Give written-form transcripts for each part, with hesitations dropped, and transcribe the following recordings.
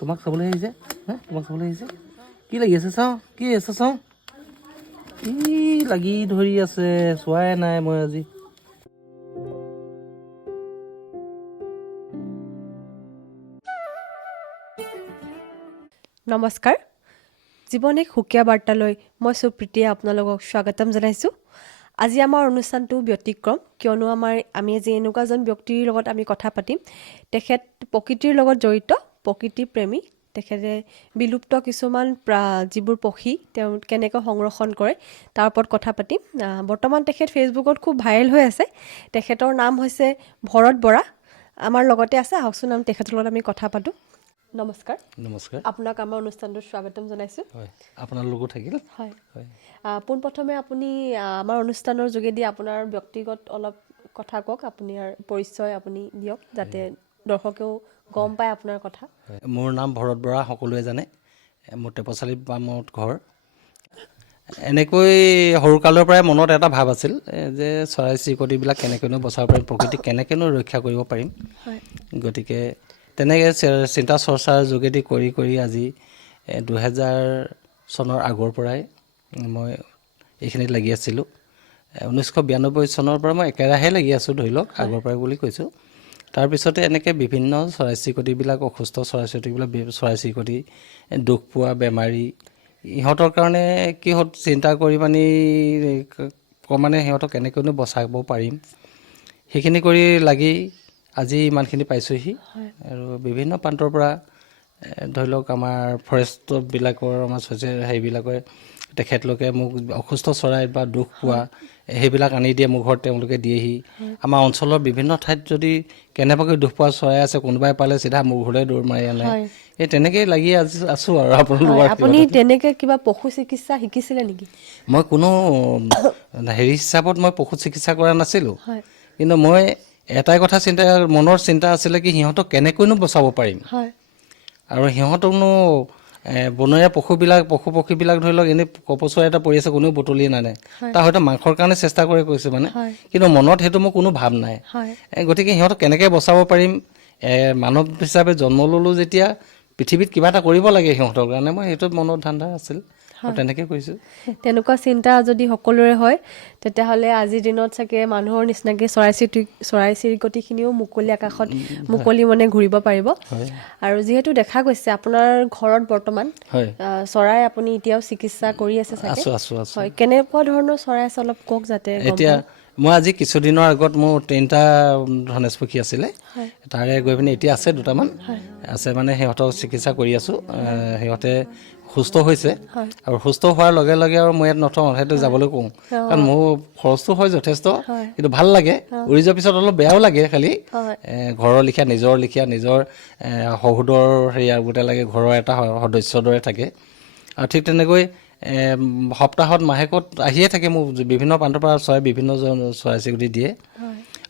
তোমাক চাবলৈ আহিছে তোমাক চাবলৈ আহিছে কি লাগি আছে চাওঁ কি আছে চাওঁ কি লাগি ধৰি আছে চোৱাই নাই মই আজি নমস্কাৰ জীৱন এক সুকীয়া বাৰ্তালৈ মই সুপ্ৰীতিয়ে আপোনালোকক স্বাগতম জনাইছোঁ আজি আমাৰ অনুষ্ঠানটো ব্যতিক্ৰম কিয়নো আমি আজি এনেকুৱা এজন ব্যক্তিৰ লগত আমি কথা পাতিম তেখেত প্ৰকৃতিৰ লগত জড়িত প্ৰকৃতি প্ৰেমী তেখেতে বিলুপ্ত কিছুমান যিবোৰ পক্ষী তেওঁ কেনেকৈ সংৰক্ষণ কৰে তাৰ ওপৰত কথা পাতিম বৰ্তমান তেখেত ফেচবুকত খুব ভাইৰেল হৈ আছে তেখেতৰ নাম হৈছে ভৰত বৰা আমাৰ লগতে আছে আহকচোন আমি তেখেতৰ লগত আমি কথা পাতোঁ নমস্কাৰ নমস্কাৰ আপোনাক আমাৰ অনুষ্ঠানটোত স্বাগতম জনাইছোঁ হয় আপোনাৰ লগো থাকিল হয় হয় পোনপ্ৰথমে আপুনি আমাৰ অনুষ্ঠানৰ যোগেদি আপোনাৰ ব্যক্তিগত অলপ কথা কওক আপোনাৰ পৰিচয় আপুনি দিয়ক যাতে দৰ্শকেও গম পায় আপোনাৰ কথা হয় মোৰ নাম ভৰত বৰা সকলোৱে জানে মোৰ টেপচালি পামত ঘৰ এনেকৈ সৰুকালৰ পৰাই মনত এটা ভাৱ আছিল যে চৰাই চিৰিকটিবিলাক কেনেকৈনো বচাব পাৰিম প্ৰকৃতিক কেনেকৈনো ৰক্ষা কৰিব পাৰিম হয় গতিকে তেনেকৈ চিন্তা চৰ্চাৰ যোগেদি কৰি কৰি আজি 2000 চনৰ আগৰ পৰাই মই এইখিনিত লাগি আছিলোঁ 1992 চনৰ পৰা মই একেৰাহে লাগি আছোঁ ধৰি লওক আগৰ পৰাই বুলি কৈছোঁ তাৰপিছতে এনেকৈ বিভিন্ন চৰাই চিৰিকটিবিলাক অসুস্থ চৰাই চিৰিকটি দুখ পোৱা বেমাৰী ইহঁতৰ কাৰণে কি হ'ল চিন্তা কৰি মানে সিহঁতক কেনেকৈনো বচাব পাৰিম সেইখিনি কৰি লাগি আজি ইমানখিনি পাইছোঁহি আৰু বিভিন্ন প্ৰান্তৰ পৰা ধৰি লওক আমাৰ ফৰেষ্টবিলাকৰ আমাৰ হেৰিবিলাকে তেখেতলোকে মোক অসুস্থ চৰাই বা দুখ পোৱা সেইবিলাক আনি দিয়ে মোৰ ঘৰত তেওঁলোকে দিয়েহি আমাৰ অঞ্চলৰ বিভিন্ন ঠাইত যদি কেনেবাকৈ দুখ পোৱা চৰাই আছে কোনোবাই পালে চিধা মোৰ ঘৰলৈ দৌৰ মাৰি আনে এই তেনেকেই লাগি আছোঁ আৰু আপোনালোকৰ আপুনি তেনেকৈ কিবা পশু চিকিৎসা শিকিছিলে নেকি মই কোনো হেৰি হিচাপত মই পশু চিকিৎসা কৰা নাছিলোঁ কিন্তু মই এটাই কথা মনৰ চিন্তা আছিলে কি সিহঁতক কেনেকৈনো বচাব পাৰিম আৰু সিহঁতকনো বনৰীয়া পশু পক্ষীবিলাক ধৰি লওক এনেই কপচুৱাই এটা পৰি আছে কোনেও বুটলিয়ে নানে তাৰ হয়তো মাংসৰ কাৰণে চেষ্টা কৰি কৈছে মানে কিন্তু মনত সেইটো মোৰ কোনো ভাৱ নাই গতিকে সিহঁতক কেনেকৈ বচাব পাৰিম মানৱ হিচাপে জন্ম ল'লোঁ যেতিয়া পৃথিৱীত কিবা এটা কৰিব লাগে সিহঁতৰ কাৰণে মই সেইটো মনত ধান্দা আছিল আৰু তেনেকৈ কৰিছোঁ তেনেকুৱা চিন্তা যদি সকলোৰে হয় তেতিয়াহ'লে আজিৰ দিনত চাগে মানুহৰ নিচিনাকৈ চৰাই চিৰিকটিখিনিও মুকলি আকাশত মুকলি মনে ঘূৰিব পাৰিব আৰু যিহেতু দেখা গৈছে আপোনাৰ ঘৰত বৰ্তমান চৰাই আপুনি এতিয়াও চিকিৎসা কৰি আছে চাগে হয় কেনেকুৱা ধৰণৰ চৰাই আছে অলপ কওক যাতে এতিয়া মই আজি কিছুদিনৰ আগত মোৰ 3টা ধনেশ পক্ষী আছিলে তাৰে গৈ পিনে এতিয়া আছে 2টামান আছে মানে সিহঁতক চিকিৎসা কৰি আছোঁ সিহঁতে সুস্থ হৈছে আৰু সুস্থ হোৱাৰ লগে লগে আৰু মই ইয়াত নথওঁ সেইটো যাবলৈ কওঁ কাৰণ মোৰ খৰচটো হয় যথেষ্ট কিন্তু ভাল লাগে উৰি যোৱাৰ পিছত অলপ বেয়াও লাগে খালি ঘৰৰ লেখীয়া নিজৰ শহুৰৰ হেৰি আৰু গোটেই লাগে ঘৰৰ এটা সদস্যৰ দৰে থাকে আৰু ঠিক তেনেকৈ সপ্তাহত মাহেকত আহিয়ে থাকে মোক বিভিন্ন প্ৰান্তৰ পৰা বিভিন্ন চৰাই চিৰিকটি দিয়ে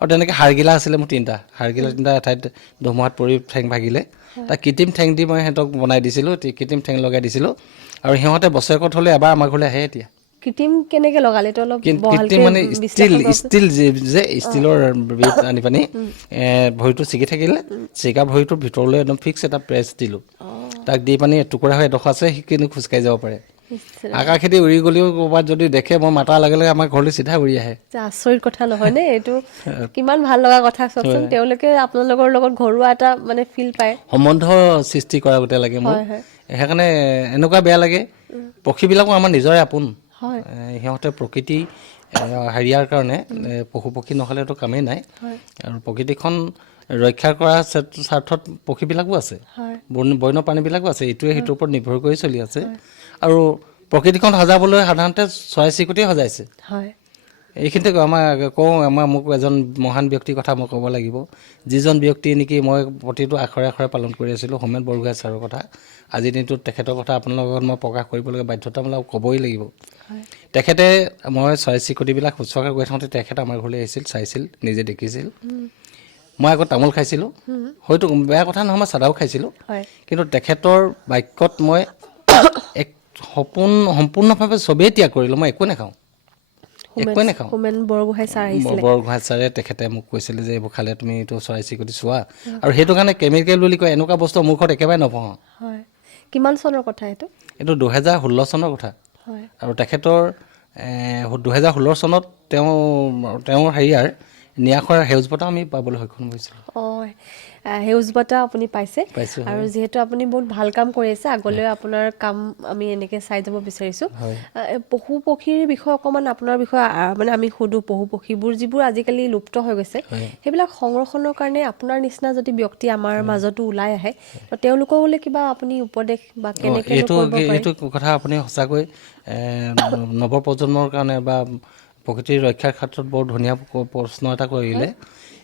আৰু তেনেকৈ হাড়গিলা আছিলে মোৰ 3টা হাড়গিলা 3টা এঠাইত ধুমুহাত পৰি ঠেং ভাগিলে তাক কৃত্ৰিম ঠেং দি মই সিহঁতক বনাই দিছিলোঁ কৃত্ৰিম ঠেং লগাই দিছিলোঁ আৰু সিহঁতে বছৰেকত হ'লে এবাৰ আমাৰ ঘৰলৈ আহে এতিয়া কৃত্ৰিম কেনেকৈ লগালে এইটো অলপ কৃত্ৰিম মানে ষ্টিলৰ আনি পানি ভৰিটো ছিগি থাকিলে ছিগা ভৰিটোৰ ভিতৰলৈ একদম ফিক্স এটা প্ৰেছ দিলোঁ তাক দি পানি টুকুৰা হৈ এডোখৰ আছে সেইখিনি খোজকাঢ়ি যাব পাৰে আকাশেদি উৰি গ'লেও ক'ৰবাত যদি দেখে মই মাতাৰ লগে লগে আমাৰ ঘৰলৈ চিধা উৰি আহে আচৰিত কথা নহয়নে এইটো কিমান ভাল লগা কথা চাওকচোন তেওঁলোকে আপোনালোকৰ লগত ঘৰুৱা এটা মানে ফিল পায় সম্বন্ধ সৃষ্টি কৰা গোটেই লাগে মোৰ সেইকাৰণে এনেকুৱা বেয়া লাগে পক্ষীবিলাকো আমাৰ নিজৰে আপোন সিহঁতে প্ৰকৃতি হেৰিয়াৰ কাৰণে পশু পক্ষী নহ'লেতো কামেই নাই আৰু প্ৰকৃতিখন ৰক্ষা কৰাৰ স্বাৰ্থত পক্ষীবিলাকো আছে বন্যপ্ৰাণীবিলাকো আছে ইটোৱে সিটোৰ ওপৰত নিৰ্ভৰ কৰি চলি আছে আৰু প্ৰকৃতিখন সজাবলৈ সাধাৰণতে চৰাই চিৰিকটিয়ে সজাইছে এইখিনিতে মোক এজন মহান ব্যক্তিৰ কথা মই ক'ব লাগিব যিজন ব্যক্তি নেকি মই প্ৰতিটো আখৰে আখৰে পালন কৰি আছিলোঁ হোমেন বৰগোহাঁই ছাৰৰ কথা আজিৰ দিনটোত তেখেতৰ কথা আপোনালোকৰ লগত মই প্ৰকাশ কৰিবলগীয়া বাধ্যতামূলক ক'বই লাগিব তেখেতে মই চৰাই চিৰিকটিবিলাক শুশ্ৰূষা কৰি থাকোঁতে তেখেত আমাৰ ঘৰলৈ আহিছিল চাইছিল নিজে দেখিছিল মই আগত তামোল খাইছিলোঁ হয়তো বেয়া কথা নহয় মই চাদাও খাইছিলোঁ কিন্তু তেখেতৰ বাক্যত মই সম্পূৰ্ণভাৱে চবেই ত্যাগ কৰিলোঁ মই একো নাখাওঁ একোৱে নাখাওঁ। হোমেন বৰগোহাঁই ছাৰ আহিছিলে। বৰগোহাঁই ছাৰে তেখেতে মোক কৈছিলে যে এইবোৰ খালে তুমি এইটো চৰাই চিৰিকটি চোৱা, আৰু সেইটো কাৰণে কেমিকেল বুলি কয় এনেকুৱা বস্তু মোৰ ঘৰত একেবাৰে নপঢ়াওঁ। হয়, কিমান চনৰ কথা এইটো? এইটো 2016 চনৰ কথা। হয়, আৰু তেখেতৰ 2016 চনত তেওঁৰ হেৰিয়াৰ নিয়াখৰাৰ সেউজ বঁটা আমি পাবলৈ সক্ষম হৈছিলোঁ। অঁ, সেউজ বঁটা আপুনি পাইছে। পাইছোঁ, আৰু যিহেতু আপুনি বহুত ভাল কাম কৰি আছে, আগলৈ আপোনাৰ কাম আমি এনেকৈ চাই যাব বিচাৰিছোঁ। হয়। পশু পক্ষীৰ বিষয়ে অকণমান আপোনাৰ বিষয়ে মানে আমি সুধোঁ, পশু পক্ষীবোৰ যিবোৰ আজিকালি লুপ্ত হৈ গৈছে, হয়। সেইবিলাক সংৰক্ষণৰ কাৰণে আপোনাৰ নিচিনা যদি ব্যক্তি আমাৰ মাজতো ওলাই আহে, তো তেওঁলোকলৈ কিবা আপুনি উপদেশ বা কেনেকৈ কৰিব পাৰি? এইটো কথা আপুনি সঁচাকৈ নৱপ্ৰজন্মৰ কাৰণে বা প্ৰকৃতিৰ ৰক্ষাৰ ক্ষেত্ৰত বৰ ধুনীয়া প্ৰশ্ন এটা কৰিলে।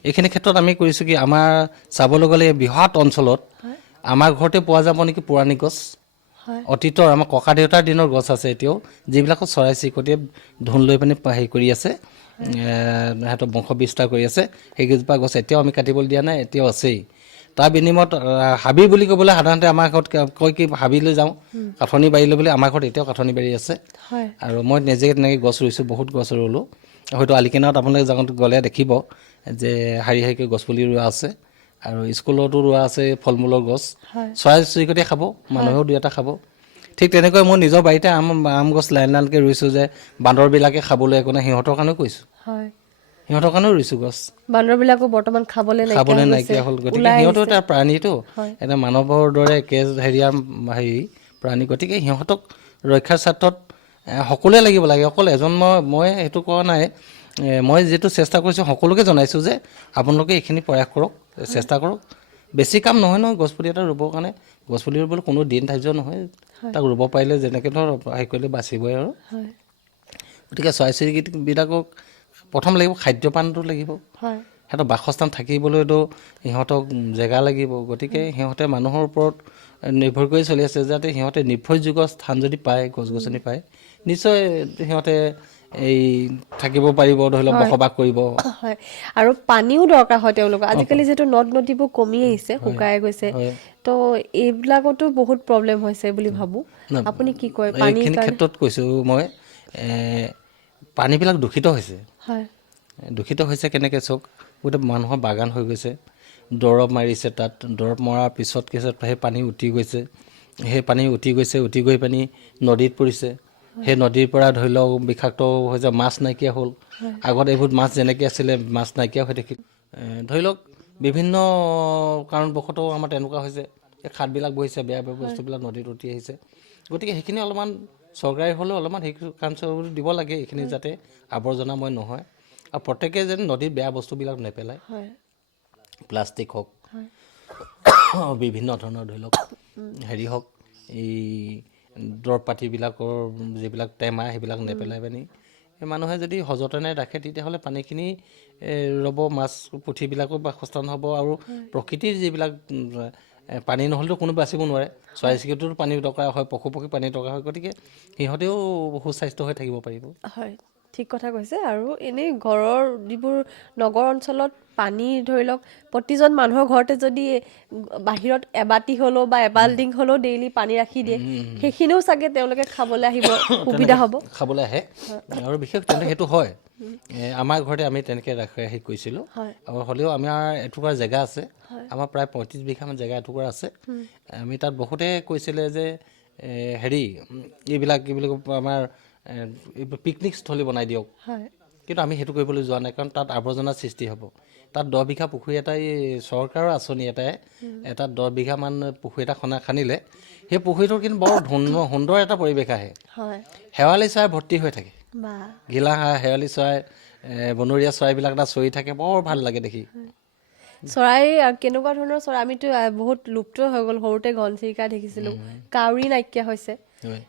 এইখিনি ক্ষেত্ৰত আমি কৰিছোঁ কি, আমাৰ চাবলৈ গ'লে বৃহৎ অঞ্চলত হয়, আমাৰ ঘৰতে পোৱা যাব নেকি পুৰণি গছ, হয়, অতীতৰ আমাৰ ককা দেউতাৰ দিনৰ গছ আছে এতিয়াও, যিবিলাকত চৰাই চিৰিকটিয়ে ধুন লৈ পিনি হেৰি কৰি আছে, সিহঁতৰ বংশ বিস্তাৰ কৰি আছে। সেইকেইজোপা গছ এতিয়াও আমি কাটিবলৈ দিয়া নাই, এতিয়াও আছেই। তাৰ বিনিময়ত হাবি বুলি ক'বলৈ সাধাৰণতে আমাৰ ঘৰত কয় কি হাবিলৈ যাওঁ, কাঠনি বাৰীলৈ বুলি। আমাৰ ঘৰত এতিয়াও কাঠনি বাৰী আছে। হয়, আৰু মই নিজে তেনেকৈ গছ ৰুইছোঁ, বহুত গছ ৰুলোঁ। হয়তো আলিকিনাৰত আপোনালোকে গ'লে দেখিব যে শাৰী শাৰীকৈ গছপুলি ৰোৱা আছে, আৰু স্কুলতো ৰোৱা আছে ফল মূলৰ গছ। হয়, চৰাই চিৰিকটিয়ে খাব, মানুহেও দুই এটা খাব। ঠিক তেনেকৈ মই নিজৰ বাৰীতে আম গছ লাইন লাইনকৈ ৰুইছোঁ যে বান্দৰবিলাকে খাবলৈ একো নাই, সিহঁতৰ কাৰণেও কৈছোঁ। হয়। সিহঁতৰ কাৰণেও ৰুইছোঁ গছ। বান্দৰবিলাকো বৰ্তমান খাবলৈ নাইকিয়া হ'ল, গতিকে ওলাই সিহঁতো আহিছে। এটা প্ৰাণীটো, হয়, এটা মানৱৰ দৰে হেৰি প্ৰাণী। গতিকে সিহঁতক ৰক্ষাৰ ক্ষেত্ৰত সকলোৱে লাগিব লাগে। অকল এজন মই সেইটো কৰা নাই, মই যিটো চেষ্টা কৰিছোঁ সকলোকে জনাইছোঁ যে আপোনালোকে এইখিনি প্ৰয়াস কৰক, চেষ্টা কৰক। বেছি কাম নহয় নহয় গছপুলি এটা ৰুবৰ কাৰণে। গছপুলি ৰুবলৈ কোনো দিন ধাৰ্য নহয়, তাক ৰুব পাৰিলে যেনেকৈ ধৰ হেৰি কৰিলে বাচিবই আৰু। হয়, গতিকে চৰাই চিৰিকটিবিলাকক প্ৰথম লাগিব খাদ্যপানটো লাগিব, হয়, সিহঁতৰ বাসস্থান থাকিবলৈতো সিহঁতক জেগা লাগিব। গতিকে সিহঁতে মানুহৰ ওপৰত নিৰ্ভৰ কৰি চলি আছে, যাতে সিহঁতে নিৰ্ভৰযোগ্য স্থান যদি পায়, গছ গছনি পায়, নিশ্চয় সিহঁতে এই থাকিব পাৰিব, ধৰি লওক বসবাস কৰিব। হয়, আৰু পানীও দৰকাৰ হয় তেওঁলোকক। আজিকালি যিহেতু নদ নদীবোৰ কমি আহিছে, হয়, শুকাই গৈছে, হয়। তো এইবিলাকতো বহুত প্ৰব্লেম হৈছে বুলি ভাবোঁ। আপুনি কি কয় পানীৰ এইখিনি কাৰণে? ক্ষেত্ৰত কৈছোঁ মই, পানীবিলাক দূষিত হৈছে। হয়, দূষিত হৈছে কেনেকৈ চাওক, গোটেই মানুহৰ বাগান হৈ গৈছে, দৰৱ মাৰিছে তাত, দৰৱ মৰাৰ পিছত সেই পানী উটি গৈছে, সেই পানী উটি গৈ পানী নদীত পৰিছে। সেই নদীৰ পৰা ধৰি লওক বিষাক্ত হৈছে, মাছ নাইকিয়া হ'ল। আগত এইবোৰ মাছ যেনেকৈ আছিলে, মাছ নাইকিয়া হৈ থাকিল। ধৰি লওক বিভিন্ন কাৰণবশতঃ আমাৰ তেনেকুৱা হৈছে, এই খাতবিলাক বহিছে, বেয়া বেয়া বস্তুবিলাক নদীত উটি আহিছে। গতিকে সেইখিনি অলপমান চৰকাৰে হ'লেও অলপমান সেই কাম দিব লাগে, এইখিনি যাতে আৱৰ্জনাময় নহয়। আৰু প্ৰত্যেকে যেন নদীত বেয়া বস্তুবিলাক নেপেলায়, হয়, প্লাষ্টিক হওক, হয়, বিভিন্ন ধৰণৰ ধৰি লওক হেৰি হওক, এই দৰৱ পাতিবিলাকৰ যিবিলাক টেমা সেইবিলাক নেপেলাই পানি মানুহে যদি সযতনে ৰাখে, তেতিয়াহ'লে পানীখিনি ৰ'ব, মাছ পুঠিবিলাকো বাসস্থান হ'ব। আৰু প্ৰকৃতিৰ যিবিলাক পানী নহ'লেতো কোনো বাচিব নোৱাৰে, চৰাই চিৰিকটিতো পানীৰ দৰকাৰ হয়, পশু পক্ষী পানীৰ দৰকাৰ হয়। গতিকে সিহঁতেও সুস্বাস্থ্য হৈ থাকিব পাৰিব। হয়, ঠিক কথা কৈছে। আৰু এনেই ঘৰৰ যিবোৰ নগৰ অঞ্চলত পানী ধৰি লওক প্ৰতিজন মানুহৰ ঘৰতে যদি বাহিৰত এবাতি হ'লেও বা এবাল্টিং হ'লেও ডেইলি পানী ৰাখি দিয়ে, সেইখিনিও চাগে তেওঁলোকে খাবলৈ আহিব, সুবিধা হ'ব। খাবলৈ আহে, আৰু বিশেষ তেনেকৈ সেইটো হয়। আমাৰ ঘৰতে আমি তেনেকৈ হেৰি কৰিছিলোঁ। হয়, আৰু হ'লেও আমাৰ এটুকুৰা জেগা আছে, হয়, আমাৰ প্ৰায় 35 বিঘামান জেগা এটুকুৰা আছে। আমি তাত বহুতে কৈছিলে যে হেৰি এইবিলাক কি বুলি কয়, আমাৰ পিকনিক স্থলী বনাই দিয়ক। হয়, কিন্তু আমি সেইটো কৰিবলৈ যোৱা নাই, কাৰণ তাত আৱৰ্জনাৰ সৃষ্টি হ'ব। তাত 10 বিঘা পুখুৰী এটাই, চৰকাৰৰ আঁচনি এটাই এটা 10 বিঘামান পুখুৰী এটা খানিলে, সেই পুখুৰীটোৰ কিন্তু বৰ সুন্দৰ এটা পৰিৱেশ আহে। হয়, শেৱালি চৰাই ভৰ্তি হৈ থাকে, বা ঘিলা হাঁহ, শেৱালি চৰাই, বনৰীয়া চৰাইবিলাক এটা চৰি থাকে, বৰ ভাল লাগে দেখি। চৰাই কেনেকুৱা ধৰণৰ চৰাই? আমিতো বহুত লুপ্ত হৈ গ'ল, সৰুতে ঘনচিৰিকা দেখিছিলোঁ, কাউৰী নাইকিয়া হৈছে।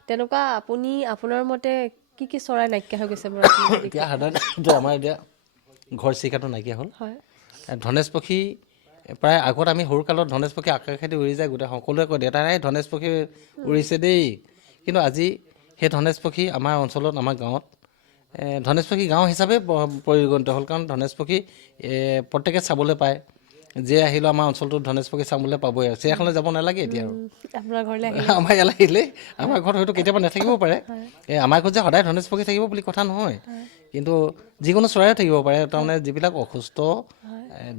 তেনেকুৱা আপুনি আপোনাৰ মতে কি কি চৰাই নাইকিয়া হৈ গৈছে বাৰু? এতিয়া সাধাৰণতে আমাৰ এতিয়া ঘৰ চিৰিকাটো নাইকিয়া হ'ল। হয়, ধনেশ পক্ষী প্ৰায় আগত আমি সৰুকালত ধনেশ পক্ষী আকাশেদি উৰি যায়, গোটেই সকলোৱে কয় দেউতাই ধনেশ পক্ষী উৰিছে দেই। কিন্তু আজি সেই ধনেশ পক্ষী আমাৰ অঞ্চলত, আমাৰ গাঁৱত ধনেশ পক্ষী গাঁও হিচাপে পৰিগণিত হ'ল, কাৰণ ধনেশ পক্ষী প্ৰত্যেকে চাবলৈ পায়। যে আহিলেও আমাৰ অঞ্চলটোত ধনেশ পক্ষী চাবলৈ পাবই, আৰু চিৰিয়াখানালৈ যাব নালাগে এতিয়া আৰু। আপোনাৰ ঘৰলৈ আমাৰ ইয়ালৈ আহিলে, আমাৰ ঘৰত হয়তো কেতিয়াবা নাথাকিবও পাৰে, আমাৰ ঘৰত যে সদায় ধনেশ পক্ষী থাকিব বুলি কথা নহয়। কিন্তু যিকোনো চৰাই থাকিব পাৰে তাৰমানে যিবিলাক অসুস্থ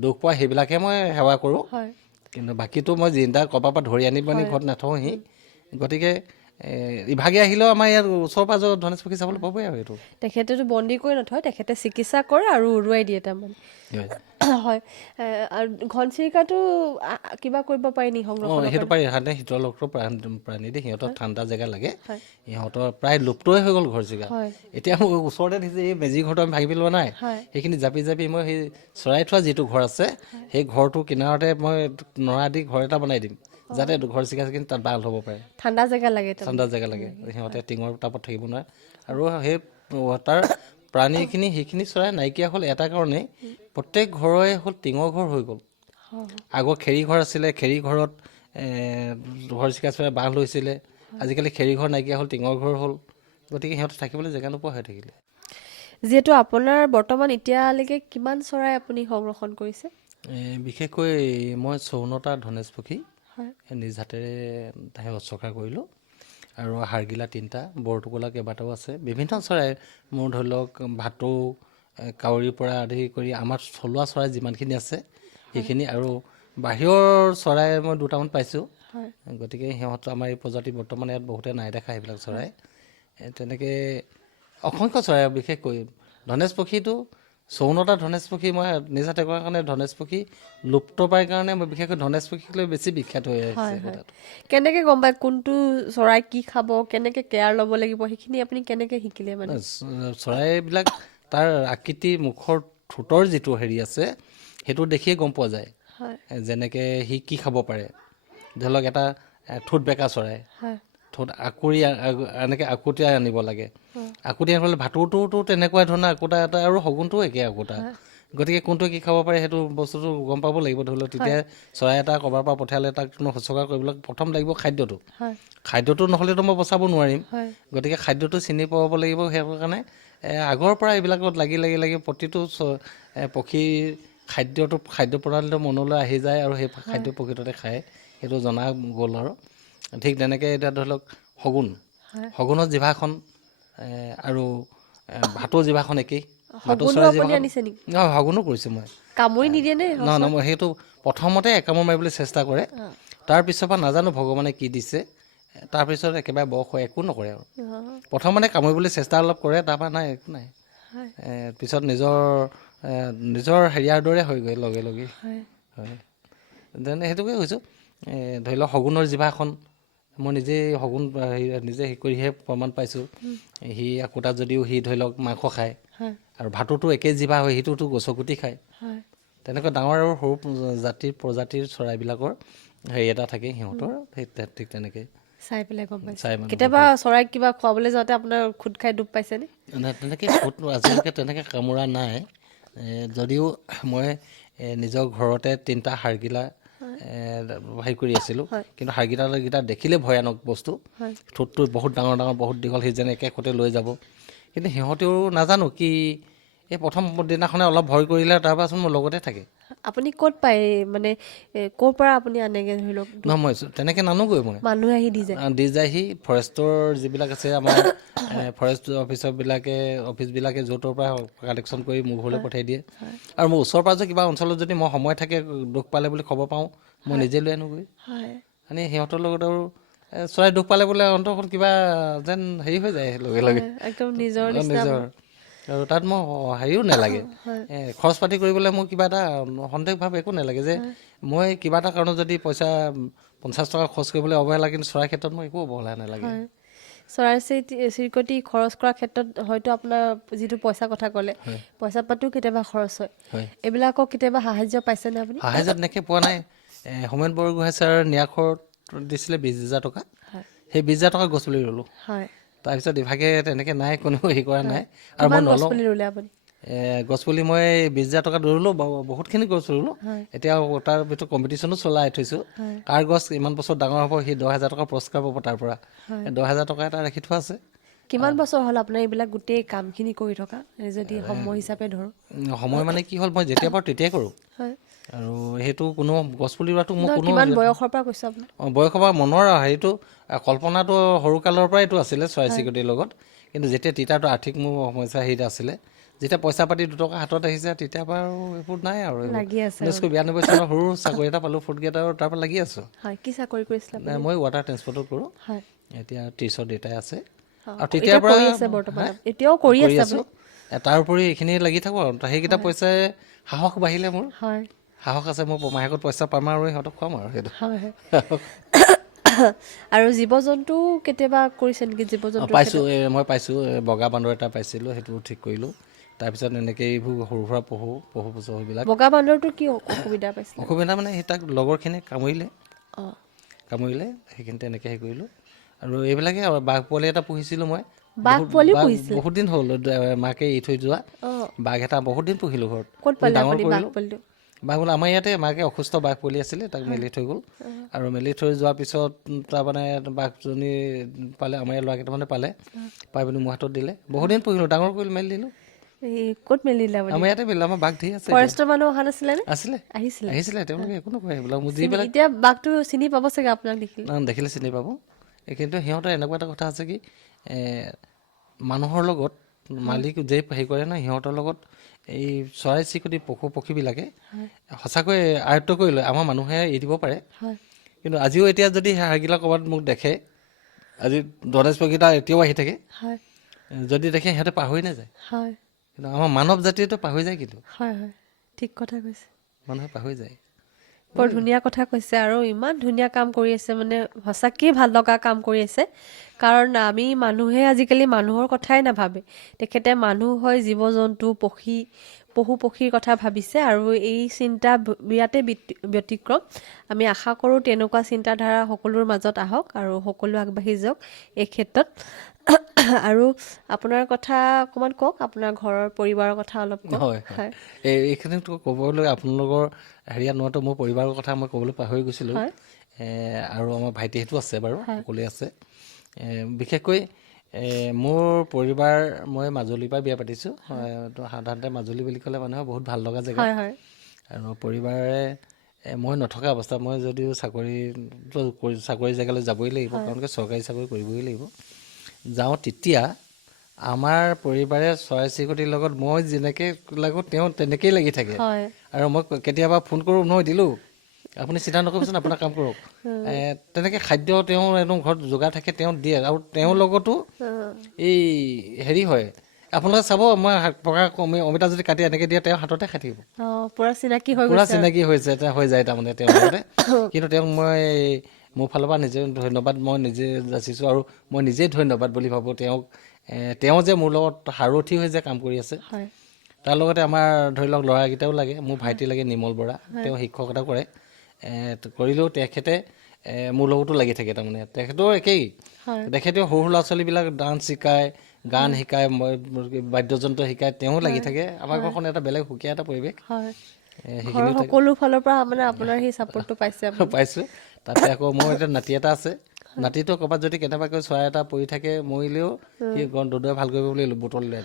দুখ পোৱা সেইবিলাকহে মই সেৱা কৰোঁ হয় কিন্তু বাকীটো মই জিন্দা ক'ৰবাৰ পৰা ধৰি আনি পানি ঘৰত নাথওঁহি গতিকে ইভাগে আহিলেও আমাৰ ইয়াৰ ওচৰ পাজৰ ধনেশ পক্ষী চাবলৈ পাবই আৰু এইটো তেখেতেতো বন্দী কৰি নথয় তেখেতে চিকিৎসা কৰে আৰু উৰুৱাই দিয়ে তাৰমানে হয় আৰু ঘনচিৰিকাটো কিবা কৰিব পাৰি নি সংৰক্ষণ সেইটো পাৰি সাধাৰণতে শীতলক্ষ প্ৰাণী দেই সিহঁতৰ ঠাণ্ডা জেগা লাগে সিহঁতৰ প্ৰায় লুপ্তই হৈ গ'ল ঘৰচিৰিকা এতিয়া মোৰ ওচৰতে দেখিছে এই মেজি ঘৰটো আমি ভাগি পেলোৱা নাই সেইখিনি জাপি জাপি মই সেই চৰাই থোৱা যিটো ঘৰ আছে সেই ঘৰটোৰ কিনাৰতে মই নৰা দি ঘৰ এটা বনাই দিম যাতে ঘৰচিৰিকাখিনি তাত ভাল হ'ব পাৰে ঠাণ্ডা জেগা লাগে সিহঁতে টিঙৰ টাপত থাকিব নোৱাৰে আৰু সেই তাৰ প্ৰাণীখিনি সেইখিনি চৰাই নাইকিয়া হ'ল এটা কাৰণেই প্ৰত্যেক ঘৰৰে হ'ল টিঙৰ ঘৰ হৈ গ'ল আগৰ খেৰী ঘৰ আছিলে খেৰী ঘৰত ঘৰচিৰিকা চৰাই বাঁহ লৈছিলে আজিকালি খেৰী ঘৰ নাইকিয়া হ'ল টিঙৰ ঘৰ হ'ল গতিকে সিহঁতে থাকিবলৈ জেগা নোপোৱা হৈ থাকিলে যিহেতু আপোনাৰ বৰ্তমান এতিয়ালৈকে কিমান চৰাই আপুনি সংৰক্ষণ কৰিছে বিশেষকৈ মই 54টা ধনেশ পক্ষী নিজ হাতেৰে তাহে উৎসৰ্গা কৰিলোঁ আৰু হাড়গিলা 3টা বৰটোকোলা কেইবাটাও আছে বিভিন্ন চৰাই মোৰ ধৰি লওক ভাটৌ কাউৰীৰ পৰা আদি কৰি আমাৰ থলুৱা চৰাই যিমানখিনি আছে সেইখিনি আৰু বাহিৰৰ চৰাই মই 2টামান পাইছোঁ গতিকে সিহঁত আমাৰ এই প্ৰজাতি বৰ্তমান ইয়াত বহুতে নাই দেখা সেইবিলাক চৰাই তেনেকৈ অসংখ্য চৰাই বিশেষকৈ ধনেশ পক্ষীটো 54টা ধনেশ পক্ষী মই নিজ হাতে কৰাৰ কাৰণে ধনেশ পক্ষী লুপ্ত পাই কাৰণে মই বিশেষকৈ ধনেশ পক্ষীক লৈ বেছি বিখ্যাত হৈ আহিছে কেনেকৈ গম পায় কোনটো চৰাই কি খাব কেনেকৈ কেয়াৰ ল'ব লাগিব সেইখিনি আপুনি কেনেকৈ শিকিলে মানে চৰাইবিলাক তাৰ আকৃতি মুখৰ ঠোঁটৰ যিটো হেৰি আছে সেইটো দেখিয়ে গম পোৱা যায় যেনেকৈ সি কি খাব পাৰে ধৰি লওক এটা ঠোঁট বেকা চৰাই ঠোঁট আকুৰি এনেকৈ আকুটিয়াই আনিব লাগে আকুটি আনিবলৈ ভাটৌটোতো তেনেকুৱা ধৰণৰ akuta এটা আৰু শগুনটোও একে akuta গতিকে কোনটো কি খাব পাৰে সেইটো বস্তুটো গম পাব লাগিব ধৰি লওক তেতিয়া চৰাই এটা ক'ৰবাৰ পৰা পঠিয়ালে তাক শুশ্ৰূষা কৰিবলৈ প্ৰথম লাগিব খাদ্যটো নহ'লেতো মই বচাব নোৱাৰিম গতিকে খাদ্যটো চিনি পাব লাগিব সেইকাৰণে কাৰণে আগৰ পৰা এইবিলাকত লাগি প্ৰতিটো পক্ষীৰ খাদ্য প্ৰণালীটো মনলৈ আহি যায় আৰু সেই খাদ্য প্ৰকৃততে খায় সেইটো জনা গ'ল আৰু ঠিক তেনেকৈ এতিয়া ধৰি লওক শগুনৰ জিভাখন আৰু ভাটৌৰ জিভাখন একেই শগুনো কৰিছোঁ মই কামুৰি নিদিয়ে নে নহয় মই সেইটো প্ৰথমতে একামোৰ মাৰিবলৈ চেষ্টা কৰে তাৰপিছৰ পৰা নাজানো ভগৱানে কি দিছে তাৰপিছত একেবাৰে বয়স হৈ একো নকৰে আৰু প্ৰথমতে কামুৰিবলৈ চেষ্টা অলপ কৰে তাৰপৰা নাই একো নাই পিছত নিজৰ হেৰিয়াৰ দৰে হৈ গৈ লগে হয় সেইটোকে কৈছোঁ ধৰি লওক শগুনৰ জিভাখন মই নিজেই শগুন নিজে হেৰি কৰিহে প্ৰমাণ পাইছোঁ সি akuta যদিও সি ধৰি লওক মাংস খায় আৰু ভাটৌটো একে জিভা হয় সিটোতো গছকুটি খায় তেনেকৈ ডাঙৰ আৰু সৰু প্ৰজাতিৰ চৰাইবিলাকৰ হেৰি এটা থাকে সিহঁতৰ সেই ঠিক তেনেকৈ চাই পেলাই গম পাইছে কেতিয়াবা চৰাইক কিবা খুৱাবলৈ যাওঁতে আপোনাৰ খুদ খাই ডুব পাইছেনে তেনেকৈ খুদ আজিলৈকে তেনেকৈ কামোৰা নাই যদিও মই নিজৰ ঘৰতে 3টা হাড়গিলা হেৰি কৰি আছিলোঁ কিন্তু হাড়গিলাকেইটা দেখিলে ভয়ানক বস্তু ঠোঁটটো বহুত ডাঙৰ বহুত দীঘল সি যেনে একেখতে লৈ যাব কিন্তু সিহঁতেও নাজানো কি এই প্ৰথম দিনাখনে অলপ ভয় কৰিলে তাৰপাছত মোৰ লগতে থাকে আপুনি ক'ত পায় মানে ক'ৰ পৰা আপুনি আনেগৈ ধৰি লওক নহয় মই তেনেকৈ নানোগৈ মই মানুহে আহি দি যায়হি ফৰেষ্টৰ যিবিলাক আছে আমাৰ ফৰেষ্ট অফিচবিলাকে য'ৰ পৰা কালেকশ্যন কৰি মোৰ ঘৰলৈ পঠাই দিয়ে আৰু মোৰ ওচৰ পাজৰ কিবা অঞ্চলত যদি মই সময় থাকে দুখ পালে বুলি খবৰ পাওঁ মই নিজে লৈ আনোগৈ মানে সিহঁতৰ লগত আৰু চৰাই দুখ পালে বোলে অন্তৰখন কিবা যেন হেৰি হৈ যায় লগে একদম নিজৰ আৰু তাত মই হেৰিও নালাগে খৰচ পাতি কৰিবলৈ মোৰ কিবা এটা সন্দেহ ভাৱ একো নালাগে যে মই কিবা এটা কাৰণত যদি পইচা 50 টকা খৰচ কৰিবলৈ অৱহেলা কিন্তু চৰাইৰ ক্ষেত্ৰত মই একো অৱহেলা নালাগে চৰাই চিৰিকটি খৰচ কৰাৰ ক্ষেত্ৰত হয়তো আপোনাৰ যিটো পইচা কথা ক'লে পইচা পাতিও কেতিয়াবা খৰচ হয় এইবিলাকক কেতিয়াবা সাহায্য পাইছেনে আপুনি সাহায্য তেনেকৈ পোৱা নাই হোমেন বৰগোহাঁই ছাৰ ন্যাসত দিছিলে 20,000 টকা সেই 20,000 টকা গছ পুলি ৰুলোঁ তাৰপিছত ইভাগে তেনেকৈ নাই কোনো হেৰি কৰা নাই আৰু মই নলওঁ গছপুলি মই 20,000 টকাত ৰুলোঁ বহুতখিনি গছ ৰুলোঁ এতিয়া তাৰ ভিতৰত কম্পিটিশ্যনো চলাই থৈছোঁ কাৰ গছ ইমান বছৰ ডাঙৰ হ'ব সি 10,000 টকা পুৰস্কাৰ পাব তাৰ পৰা 10,000 টকা এটা ৰাখি থোৱা আছে কিমান বছৰ হ'ল আপোনাৰ এইবিলাক গোটেই কামখিনি কৰি থকা যদি সময় হিচাপে ধৰোঁ সময় মানে কি হ'ল মই যেতিয়া পাৰোঁ তেতিয়াই কৰোঁ আৰু সেইটো কোনো গছপুলি ৰোৱাটো মোক কোনো বয়সৰ পৰা কৈছোঁ আপুনি বয়সৰ পৰা মনৰ হেৰিটো কল্পনাটো সৰুকালৰ পৰাই এইটো আছিলে চৰাই চিৰিকটিৰ লগত কিন্তু যেতিয়া তিতাটো আৰ্থিক মোৰ সমস্যা হেৰিত আছিলে যেতিয়া পইচা পাতি 2 টকা হাতত আহিছে তেতিয়াৰ পৰা আৰু এইবোৰ নাই আৰু লাগি আছে 1992 চনত সৰু চাকৰি এটা পালোঁ ফুড গেট আৰু তাৰ পৰা লাগি আছোঁ হয় কি চাকৰি কৰিছিলে আপুনি? মই ৱাটাৰ ট্ৰেন্সপৰ্টত কৰোঁ হয় এতিয়া 30ৰ দেউতাই আছে আৰু এতিয়া তেতিয়াৰ পৰা কৰি আছে বৰ্তমান এতিয়াও কৰি আছে আছোঁ তাৰ উপৰি এইখিনি লাগি থাকোঁ আৰু সেইকেইটা পইচাই সাহস বাঢ়িলে মোৰ হয় সাহস আছে মই মাহেকত পইচা পাম আৰু সিহঁতক খুৱাম আৰু সেইটো হয় আৰু জীৱ জন্তু কেতিয়াবা কৰিছে নেকি জীৱ জন্তু পাইছোঁ মই পাইছোঁ বগা বান্দৰ এটা পাইছিলোঁ সেইটো ঠিক কৰিলোঁ তাৰপিছত এনেকৈ এইবোৰ সৰু সুৰা পশুবিলাক বগা বান্দৰটো কি অসুবিধা পাইছিলে? অসুবিধা মানে সেই তাক লগৰখিনি কামুৰিলে অঁ সেইখিনিতে এনেকৈ হেৰি কৰিলোঁ আৰু এইবিলাকে আৰু বাঘ পোৱালি এটা পুহিছিলোঁ মই বাঘ পোৱালি পুহিছিলে? বহুত দিন হ'ল মাকে এৰি থৈ যোৱা বাঘ এটা বহুত দিন পুহিলোঁ ঘৰত ক'ত পালে ডাঙৰ আপুনি বাঘ কৰিলোঁ পোৱালিটো? বাঘ বোলে আমাৰ ইয়াতে মাকে অসুস্থ বাঘ পোৱালি আছিলে তাক মেলি থৈ গ'ল আৰু মেলি থৈ যোৱাৰ পিছত তাৰমানে বাঘজনী পালে আমাৰ ইয়াৰ ল'ৰা কেইটামানে পালে পাই পিনি মোৰ হাতত দিলে বহুত দিন পুহিলোঁ ডাঙৰ কৰি মেলি দিলোঁ ক'ত মেলিলে আপুনি? আমাৰ ইয়াতে মেলিলে আমাৰ বাঘ ধেৰ আছে ফৰেষ্টৰ মানুহ অহা নাছিলে নে? আহিছিলে তেওঁলোকে একো নকয় সেইবিলাক মোৰ যিবিলাক এতিয়া বাঘটো চিনি পাব চাগে আপোনাক দেখিলে? দেখিলে চিনি পাব কিন্তু সিহঁতৰ এনেকুৱা এটা কথা আছে কি মানুহৰ লগত মালিক যে হেৰি কৰে ন সিহঁতৰ লগত এই চৰাই চিৰিকটি পক্ষীবিলাকে সঁচাকৈ আয়ত্ব কৰি লয় আমাৰ মানুহে এৰি দিব পাৰে কিন্তু আজিও এতিয়া যদি হাঁহগিলা ক'ৰবাত মোক দেখে আজি ধনেশ পক্ষীটা এতিয়াও আহি থাকে যদি দেখে সিহঁতে পাহৰি নাযায় কিন্তু আমাৰ মানৱ জাতিটো পাহৰি যায় কিন্তু হয় ঠিক কথা কৈছে মানুহে পাহৰি যায় বৰ ধুনীয়া কথা কৈছে আৰু ইমান ধুনীয়া কাম কৰি আছে মানে সঁচাকৈয়ে ভাল লগা কাম কৰি আছে কাৰণ আমি মানুহে আজিকালি মানুহৰ কথাই নাভাবে তেখেতে মানুহ হয় জীৱ জন্তু পশু পক্ষীৰ কথা ভাবিছে আৰু এই চিন্তা বিৰাটেই ব্যতিক্ৰম আমি আশা কৰোঁ তেনেকুৱা চিন্তাধাৰা সকলোৰ মাজত আহক আৰু সকলো আগবাঢ়ি যাওক এই ক্ষেত্ৰত আৰু আপোনাৰ কথা অকণমান কওক আপোনাৰ ঘৰৰ পৰিবাৰৰ কথা অলপ কওক হয় এইখিনিতো ক'বলৈ আপোনালোকৰ হেৰিয়াত নহয়তো মোৰ পৰিবাৰৰ কথা মই ক'বলৈ পাহৰি গৈছিলোঁ আৰু আমাৰ ভাইটিহঁতো আছে বাৰু সকলোৱে আছে বিশেষকৈ মোৰ পৰিবাৰ মই মাজুলীৰ পৰা বিয়া পাতিছোঁ তো সাধাৰণতে মাজুলী বুলি ক'লে মানুহে বহুত ভাল লগা জেগা আৰু পৰিবাৰে মই নথকা অৱস্থাত মই যদিও চাকৰি জেগালৈ যাবই লাগিব কাৰণ চৰকাৰী চাকৰি কৰিবই লাগিব যাওঁ তেতিয়া আমাৰ পৰিবাৰে চৰাই চিৰিকটিৰ লগত মই যেনেকৈ লাগোঁ তেওঁ তেনেকেই লাগি থাকে আৰু মই কেতিয়াবা ফোন কৰোঁ নহয় দিলোঁ আপুনি চিন্তা নকৰিবচোন আপোনাৰ কাম কৰক তেনেকৈ খাদ্য তেওঁ একদম ঘৰত যোগাৰ থাকে তেওঁ দিয়ে আৰু তেওঁৰ লগতো এই হেৰি হয় আপোনালোকে চাব মই পকা অমিতা যদি কাটি এনেকৈ দিয়ে তেওঁ হাততে খাই থাকিব পূৰা চিনাকি হৈছে হৈ যায় তাৰমানে তেওঁৰ লগতে কিন্তু তেওঁক মই মোৰ ফালৰ পৰা নিজে ধন্যবাদ মই নিজে যাচিছোঁ আৰু মই নিজেই ধন্যবাদ বুলি ভাবোঁ তেওঁ যে মোৰ লগত সাৰথি হৈ যে কাম কৰি আছে তাৰ লগতে আমাৰ ধৰি লওক ল'ৰাকেইটাও লাগে মোৰ ভাইটি লাগে নিৰ্মল বৰা তেওঁ শিক্ষকতা কৰে কৰিলেও তেখেতে মোৰ লগতো লাগি থাকে তাৰমানে তেখেতেও একেই তেখেতেও সৰু ল'ৰা ছোৱালীবিলাক ডান্স শিকায় গান শিকায় বাদ্যযন্ত্ৰ শিকায় তেওঁ লাগি থাকে আমাৰ ঘৰখন এটা বেলেগ সুকীয়া এটা পৰিৱেশ সকলো ফালৰ পৰা মানে আপোনাৰ সেই ছাপোৰ্টটো পাইছোঁ তাতে আকৌ মোৰ এতিয়া নাতি এটা আছে নাতিটো ক'ৰবাত যদি কেনেবাকৈ চৰাই এটা পৰি থাকে মৰিলেও সি দদুৱাই ভাল কৰিব বুলি বুটল লৈ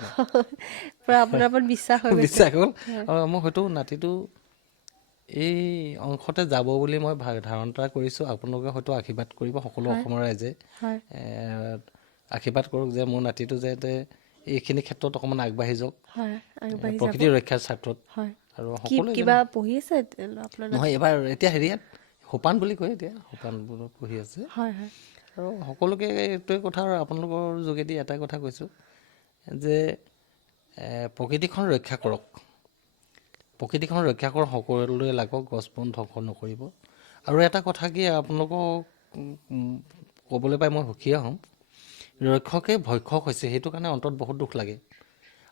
বিশ্বাস হ'ল মই হয়তো নাতিটো এই অংশতে যাব বুলি মই ধাৰণা কৰিছোঁ আপোনালোকে হয়তো আশীৰ্বাদ কৰিব সকলো অসমৰ ৰাইজে আশীৰ্বাদ কৰক যে মোৰ নাতিটো যাতে এইখিনি ক্ষেত্ৰত অকণমান আগবাঢ়ি যাওক প্ৰকৃতিৰ ৰক্ষাৰ স্বাৰ্থত আৰু সকলোৱে পঢ়ি আছে নহয় এইবাৰ এতিয়া হেৰিয়াত সোপান বুলি কয় এতিয়া সোপানবোৰ পঢ়ি আছে আৰু সকলোকে এইটোৱে কথা আৰু আপোনালোকৰ যোগেদি এটাই কথা কৈছোঁ যে প্ৰকৃতিখন ৰক্ষা কৰক সকলোৱে লাগক গছ বন ধ্বংস নকৰিব আৰু এটা কথা কি আপোনালোকক ক'বলৈ পাই মই সুখী হ'ম ৰক্ষকে ভক্ষক হৈছে সেইটো কাৰণে অন্তত বহুত দুখ লাগে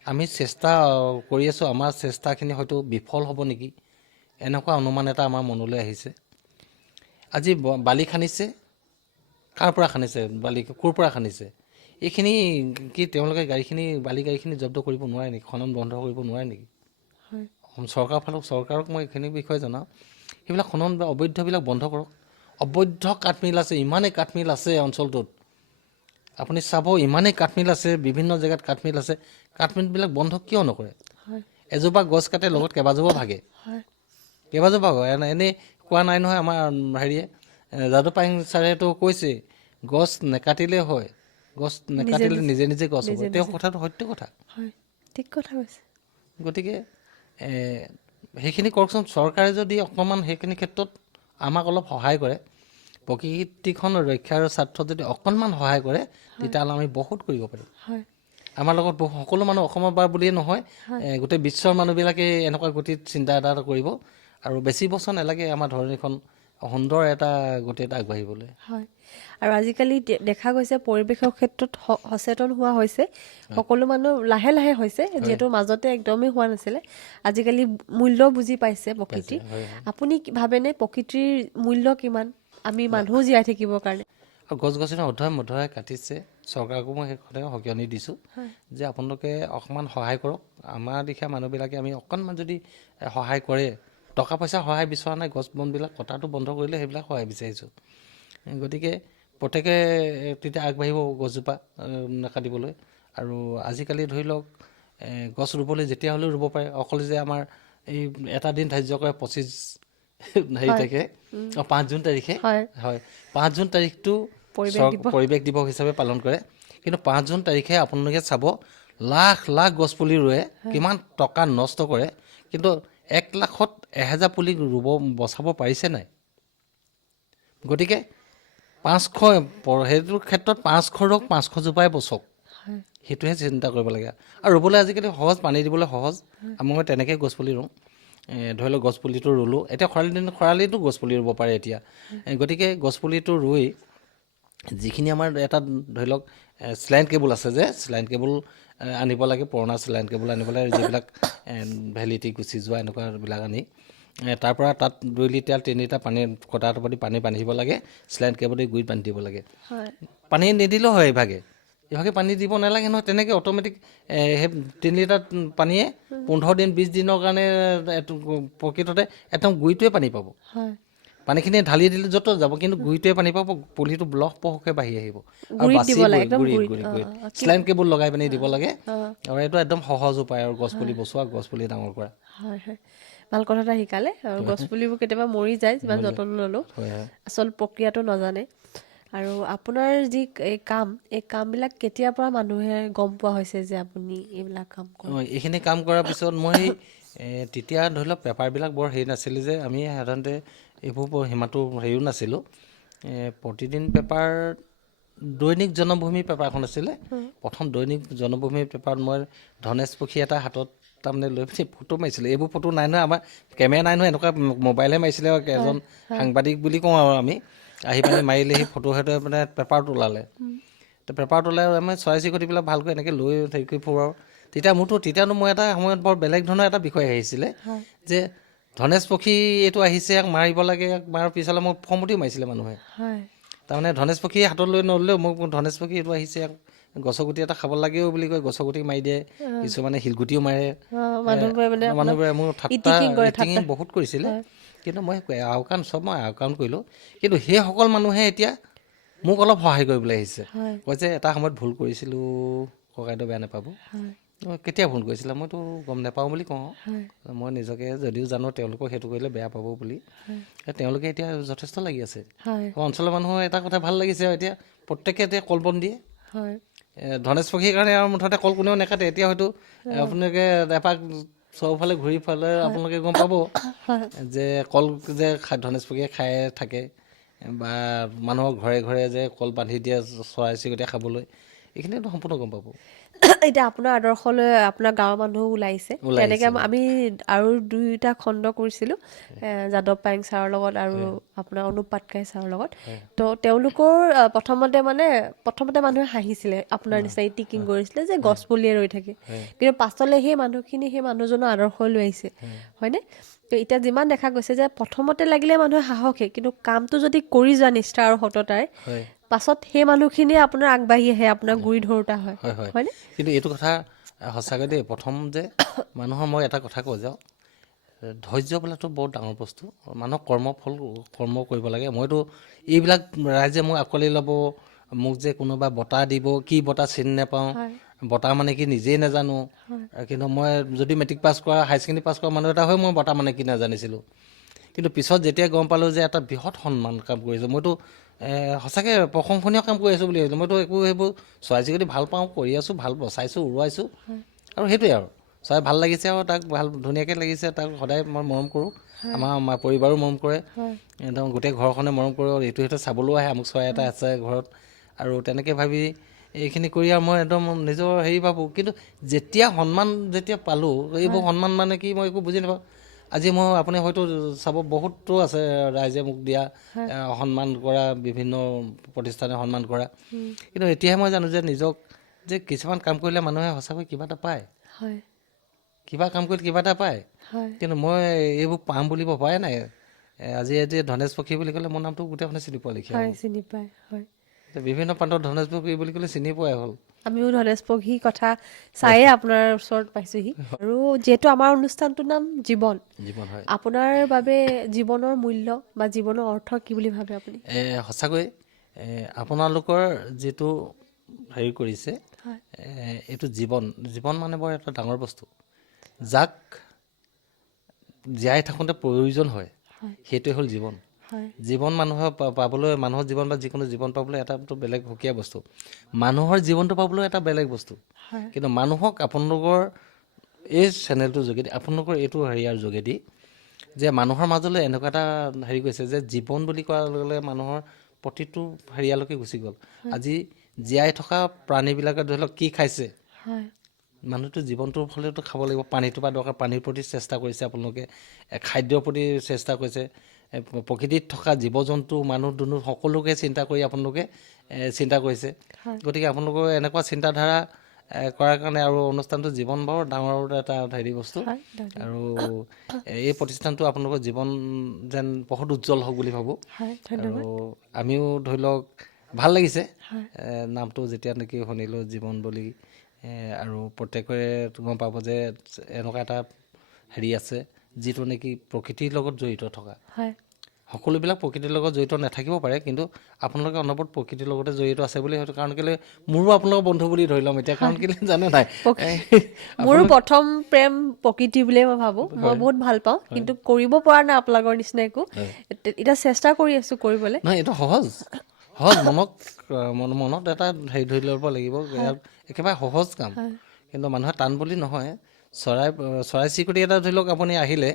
আমি চেষ্টা কৰি আছোঁ আমাৰ চেষ্টাখিনি হয়তো বিফল হ'ব নেকি এনেকুৱা অনুমান এটা আমাৰ মনলৈ আহিছে আজি বালি খান্দিছে কাৰ পৰা খান্দিছে বালি ক'ৰ পৰা খান্দিছে এইখিনি কি তেওঁলোকে বালি গাড়ীখিনি জব্দ কৰিব নোৱাৰে নেকি খনন বন্ধ কৰিব নোৱাৰে নেকি চৰকাৰক মই এইখিনি বিষয়ে জনাওঁ সেইবিলাক খনন বা অবৈধবিলাক বন্ধ কৰক অবৈধ কাঠমিল আছে ইমানেই কাঠমিল আছে অঞ্চলটোত আপুনি চাব ইমানেই কাঠমিল আছে বিভিন্ন জেগাত কাঠমিল আছে কাঠমিলবিলাক বন্ধ কিয় নকৰে এজোপা গছ কাটে লগত কেইবাজোপা ভাগে এনেই কোৱা নাই নহয় আমাৰ হেৰিয়ে যাদু পায়েং ছাৰেতো কৈছে গছ নেকাটিলে হয় গছ নেকাটিলে নিজে নিজে গছ হ'ব তেওঁ কথাটো সত্য কথা ঠিক কথা কৈছে গতিকে সেইখিনি কৰকচোন। চৰকাৰে যদি অকণমান সেইখিনি ক্ষেত্ৰত আমাক অলপ সহায় কৰে, প্ৰকৃতিখন ৰক্ষাৰ স্বাৰ্থত যদি অকণমান সহায় কৰে, তেতিয়াহ'লে আমি বহুত কৰিব পাৰিম। আমাৰ লগত সকলো মানুহ অসমৰ পৰা বুলিয়ে নহয়, গোটেই বিশ্বৰ মানুহবিলাকে এনেকুৱা গতিত চিন্তা এটা কৰিব, আৰু বেছি বছৰ নালাগে আমাৰ ধৰণীখন সুন্দৰ এটা গতিত আগবাঢ়িবলৈ। হয়, আৰু আজিকালি দেখা গৈছে পৰিৱেশৰ ক্ষেত্ৰত সচেতন হোৱা হৈছে, সকলো মানুহ লাহে লাহে হৈছে, যিহেতু মাজতে একদমেই হোৱা নাছিলে। আজিকালি মূল্য বুজি পাইছে প্ৰকৃতিৰ। আপুনি ভাবেনে প্ৰকৃতিৰ মূল্য কিমান আমি মানুহ জীয়াই থাকিবৰ কাৰণে? আৰু গছ গছনি অধ্যয়ন মধ্যৰাই কাটিছে, চৰকাৰকো মই সেইখনে সকিয়নি দিছোঁ যে আপোনালোকে অকণমান সহায় কৰক। আমাৰ লিখীয়া মানুহবিলাকে আমি অকণমান যদি সহায় কৰে, টকা পইচা সহায় বিচৰা নাই, গছ বনবিলাক কটাটো বন্ধ কৰিলে সেইবিলাক সহায় বিচাৰিছোঁ। গতিকে প্ৰত্যেকে তেতিয়া আগবাঢ়িব গছজোপা নাকাটিবলৈ। আৰু আজিকালি ধৰি লওক গছ ৰুবলৈ যেতিয়া হ'লেও ৰুব পাৰে, অকল যে আমাৰ এই এটা দিন ধাৰ্য কৰে 25 হেৰি থাকে 5 জুন তাৰিখে, হয় 5 জুন তাৰিখটো পৰিৱেশ দিৱস হিচাপে পালন কৰে। কিন্তু 5 জুন তাৰিখে আপোনালোকে চাব লাখ লাখ গছপুলি ৰুৱে, কিমান টকা নষ্ট কৰে, কিন্তু 1 লাখত 1000 পুলি ৰুব বচাব পাৰিছে নাই? গতিকে 500 সেইটোৰ ক্ষেত্ৰত 500 ৰক 500 জোপাই বচক, সেইটোহে চিন্তা কৰিব লাগে। আৰু ৰুবলৈ আজিকালি সহজ, পানী দিবলৈ সহজ। মই তেনেকৈ গছপুলি ৰুওঁ। ধৰি লওক গছপুলিটো ৰুলোঁ, এতিয়া খৰালিতো গছপুলি ৰুব পাৰে এতিয়া। গতিকে গছপুলিটো ৰুই যিখিনি আমাৰ এটা ধৰি লওক চেলাইন কেবুল আছে, যে চেলাইন কেবুল আনিব লাগে, পুৰণা চেলাইন কেবুল আনিব লাগে, যিবিলাক ভেলিটি গুচি যোৱা এনেকুৱাবিলাক আনি তাৰপৰা তাত 2 লিটাৰ 3 লিটাৰ পানী কটাটো পাতি পানী বান্ধিব লাগে, চেলাইন কেবুল গুৰিত বান্ধি দিব লাগে। পানী নিদিলেও হয়, ইভাগে পানী দিব নালাগে নহয়, তেনেকৈ অট'মেটিক সেই 3 লিটাৰ পানীয়ে 15 দিন 20 দিনৰ কাৰণে প্ৰকৃততে একদম গুৰিটোৱে পানী পাব। পানীখিনি ঢালি দিলে য'ত যাব, কিন্তু গুৰিটোৱে পানী পাব, পুলিটো ব্লক পহকৈ বাঢ়ি আহিব। আৰু গুৰিত চেলাইন কেবুল লগাই পিনি দিব লাগে। আৰু এইটো একদম সহজ উপায় আৰু গছপুলি বচোৱা, গছপুলি ডাঙৰ কৰা। হয় হয়, ভাল কথা এটা শিকালে। আৰু গছপুলিবোৰ কেতিয়াবা মৰি যায় যিমান যতন ল'লেও, আচল প্ৰক্ৰিয়াটো নাজানে। আৰু আপোনাৰ যি এই কামবিলাক কেতিয়াৰ পৰা মানুহে গম পোৱা হৈছে যে আপুনি এইবিলাক কাম কৰে? এইখিনি কাম কৰাৰ পিছত মই তেতিয়া ধৰি লওক পেপাৰবিলাক বৰ হেৰি নাছিলে, যে আমি সাধাৰণতে এইবোৰ সিমানটো হেৰিও নাছিলোঁ। প্ৰতিদিন পেপাৰ দৈনিক জনমভূমি পেপাৰখন আছিলে। প্ৰথম দৈনিক জনমভূমি পেপাৰত মই ধনেশ পক্ষী এটা হাতত তাৰমানে লৈ পিনি ফটো মাৰিছিলোঁ। এইবোৰ ফটো নাই নহয়, আমাৰ কেমেৰা নাই নহয়, এনেকুৱা মোবাইলহে মাৰিছিলে। এজন সাংবাদিক বুলি কওঁ আৰু আমি আহি পিনি মাৰিলে সেই ফটো সেইটো মানে পেপাৰত ওলালে। তো পেপাৰত ওলাই আমি চৰাই চিৰিকটিবিলাক ভালকৈ এনেকৈ লৈ হেৰি কৰি ফুৰোঁ। আৰু তেতিয়ানো মই এটা সময়ত বৰ বেলেগ ধৰণৰ এটা বিষয় আহিছিলে, যে ধনেশ পক্ষী এইটো আহিছে, ইয়াক মাৰিব লাগে। ইয়াক মাৰাৰ পিছলৈ মোক ফমুটিও মাৰিছিলে মানুহে। তাৰমানে ধনেশ পক্ষী হাতত লৈ নললেও মোক ধনেশ পক্ষী এইটো আহিছে, ইয়াক গছৰ গুটি এটা খাব লাগেও বুলি কয়, গছৰ গুটি মাৰি দিয়ে। কিছুমানে শিলগুটিও মাৰে। মানুহবোৰে মোৰ ঠাট্টা বহুত কৰিছিলে। কিন্তু মই আওকাণ কৰিলোঁ। কিন্তু সেইসকল মানুহে এতিয়া মোক অলপ সহায় কৰিবলৈ আহিছে, কয় যে এটা সময়ত ভুল কৰিছিলোঁ, ককাইদেউ বেয়া নাপাব। কেতিয়া ভুল কৰিছিলে মইতো গম নাপাওঁ বুলি কওঁ। মই নিজকে যদিও জানো তেওঁলোকক সেইটো কৰিলে বেয়া পাব বুলি। তেওঁলোকে এতিয়া যথেষ্ট লাগি আছে। অঞ্চলৰ মানুহৰ এটা কথা ভাল লাগিছে, এতিয়া প্ৰত্যেকে এতিয়া কল বন দিয়ে। ধনেশ পক্ষীৰ কাৰণে আৰু মুঠতে কল কোনেও নাকাটে। এতিয়া হয়তো আপোনালোকে এপাক চৌফালে ঘূৰি ফালে আপোনালোকে গম পাব যে কল যে ধনেশ পক্ষীয়ে খাই থাকে, বা মানুহৰ ঘৰে ঘৰে যে কল বান্ধি দিয়ে চৰাই চিৰিকটিয়ে খাবলৈ, এইখিনিতো সম্পূৰ্ণ গম পাব। এতিয়া আপোনাৰ আদৰ্শলৈ আপোনাৰ গাঁৱৰ মানুহো ওলাইছে। তেনেকৈ আমি আৰু 2টা খণ্ড কৰিছিলোঁ, যাদৱ পায়েং ছাৰৰ লগত আৰু আপোনাৰ অনুপ পাটকাই ছাৰৰ লগত। তো তেওঁলোকৰ প্ৰথমতে মানুহে হাঁহিছিলে, আপোনাৰ নিচিনা টিকিং কৰিছিলে যে গছ পুলিয়ে ৰৈ থাকে। কিন্তু পাছলৈ সেই মানুহখিনি সেই মানুহজনৰ আদৰ্শ লৈ আহিছে, হয়নে? তো এতিয়া যিমান দেখা গৈছে যে প্ৰথমতে লাগিলে মানুহে সাহসে, কিন্তু কামটো যদি কৰি যোৱা নিষ্ঠা আৰু সততাৰে, পাছত সেই মানুহখিনিয়ে আপোনাৰ আগবাঢ়ি আহে, আপোনাৰ গুৰি ধৰোতা হয়। হয়নে? কিন্তু এইটো কথা সঁচাকৈ দেই, প্ৰথম যে মানুহৰ মই এটা কথা কৈ যাওঁ, ধৈৰ্য বোলাটো বৰ ডাঙৰ বস্তু। মানুহক কৰ্ম কৰিব লাগে। মইতো এইবিলাক ৰাইজে মোক আঁকোৱালি ল'ব, মোক যে কোনোবা বঁটা দিব, কি বঁটা চিনি নাপাওঁ, বঁটা মানে কি নিজেই নাজানো। কিন্তু মই যদি মেট্ৰিক পাছ কৰা, হায়াৰ ছেকেণ্ডেৰী পাছ কৰা মানুহ এটা হৈ মই বঁটা মানে কি নাজানিছিলোঁ। কিন্তু পিছত যেতিয়া গম পালোঁ যে এটা বৃহৎ সন্মান কাম কৰিছোঁ, মইতো সঁচাকৈ প্ৰশংসনীয় কাম কৰি আছোঁ বুলি ভাবিছোঁ। মইতো একো সেইবোৰ চৰাই চিৰিকটি ভাল পাওঁ, কৰি আছোঁ, ভাল বচাইছোঁ, উৰুৱাইছোঁ, আৰু সেইটোৱে আৰু চৰাই ভাল লাগিছে আৰু তাক ভাল ধুনীয়াকৈ লাগিছে, তাক সদায় মই মৰম কৰোঁ। আমাৰ পৰিবাৰো মৰম কৰে, একদম গোটেই ঘৰখনে মৰম কৰোঁ। ইটো সিটো চাবলৈও আহে, আমুক চৰাই এটা আছে ঘৰত, আৰু তেনেকৈ ভাবি এইখিনি কৰি আৰু মই একদম নিজৰ হেৰি ভাবোঁ। কিন্তু যেতিয়া সন্মান যেতিয়া পালোঁ, এইবোৰ সন্মান মানে কি মই একো বুজি নাপাওঁ। আজি মই আপুনি হয়তো চাব বহুতো আছে ৰাইজে মোক দিয়া সন্মান কৰা, বিভিন্ন প্ৰতিষ্ঠানে সন্মান কৰা, কিন্তু এতিয়াহে মই জানো যে নিজক যে কিছুমান কাম কৰিলে মানুহে সঁচাকৈ কিবা এটা পায়, কিবা কাম কৰিলে কিবা এটা পায়, কিন্তু মই এইবোৰ পাম বুলি ভবাই নাই। আজি ধনেশ পক্ষী বুলি ক'লে মোৰ নামটো গোটেইখনে চিনি পোৱা লিখীয়া হ'ল। চিনি পায়, হয়। বিভিন্ন প্ৰান্তত ধনেশ পক্ষী বুলি ক'লে চিনি পোৱাই হ'ল। আমিও ধনেশ পক্ষী কথা চায়ে আপোনাৰ ওচৰত পাইছোহি। আৰু যিহেতু আমাৰ অনুষ্ঠানটোৰ নাম জীৱন, হয়। আপোনাৰ বাবে জীৱনৰ মূল্য বা জীৱনৰ অৰ্থ কি বুলি ভাবে আপুনি? সঁচাকৈ আপোনালোকৰ যিটো হেৰি কৰিছে, এইটো জীৱন মানে বৰ এটা ডাঙৰ বস্তু, যাক জীয়াই থাকোঁতে প্ৰয়োজন হয়, সেইটোৱে হ'ল জীৱন। জীৱন মানুহৰ পাবলৈ, মানুহৰ জীৱন বা যিকোনো জীৱন পাবলৈ এটাতো বেলেগ সুকীয়া বস্তু, মানুহৰ জীৱনটো পাবলৈ এটা বেলেগ বস্তু। কিন্তু মানুহক আপোনালোকৰ এই চেনেলটোৰ যোগেদি, আপোনালোকৰ এইটো হেৰিয়াৰ যোগেদি যে মানুহৰ মাজলৈ এনেকুৱা এটা হেৰি গৈছে যে জীৱন বুলি কোৱাৰ লগে লগে মানুহৰ প্ৰতিটো হেৰিয়ালৈকে গুচি গ'ল। আজি জীয়াই থকা প্ৰাণীবিলাকে ধৰি লওক কি খাইছে, মানুহটো জীৱনটোৰ ফলেতো খাব লাগিব, পানীটো বা দৰকাৰ, পানীৰ প্ৰতি চেষ্টা কৰিছে আপোনালোকে, খাদ্যৰ প্ৰতি চেষ্টা কৰিছে, প্ৰকৃতিত থকা জীৱ জন্তু মানুহ দুনুহ সকলোকে চিন্তা কৰি আপোনালোকে চিন্তা কৰিছে। গতিকে আপোনালোকৰ এনেকুৱা চিন্তাধাৰা কৰাৰ কাৰণে আৰু অনুষ্ঠানটো জীৱন বৰ ডাঙৰ এটা হেৰি বস্তু, আৰু এই প্ৰতিষ্ঠানটো আপোনালোকৰ জীৱন যেন বহুত উজ্জ্বল হওক বুলি ভাবোঁ। আৰু আমিও ধৰি লওক ভাল লাগিছে নামটো যেতিয়া নেকি শুনিলোঁ জীৱন বুলি, আৰু প্ৰত্যেকৰে গম পাব যে এনেকুৱা এটা হেৰি আছে যিটো নেকি প্ৰকৃতিৰ লগত জড়িত থকা। সকলোবিলাক প্ৰকৃতিৰ লগত জড়িত নাথাকিব পাৰে, কিন্তু আপোনালোকে অনবৰত প্ৰকৃতিৰ লগতে জড়িত আছে বুলি হয়তো, কাৰণ কেলৈ মোৰো আপোনালোকৰ বন্ধু বুলি ধৰি ল'ম এতিয়া, কাৰণ কেলৈ জানে নাই, মোৰো প্ৰথম প্ৰেম প্ৰকৃতি বুলিয়ে মই ভাবোঁ। মই বহুত ভাল পাওঁ, কিন্তু কৰিব পৰা নাই আপোনালোকৰ নিচিনা একো। এতিয়া চেষ্টা কৰি আছোঁ কৰিবলৈ। নহয়, এইটো সহজ মনত এটা হেৰি ধৰি ল'ব লাগিব, একেবাৰে সহজ কাম, কিন্তু মানুহে টান বুলি নহয়। চৰাই চিৰিকটি এটা ধৰি লওক আপুনি আহিলে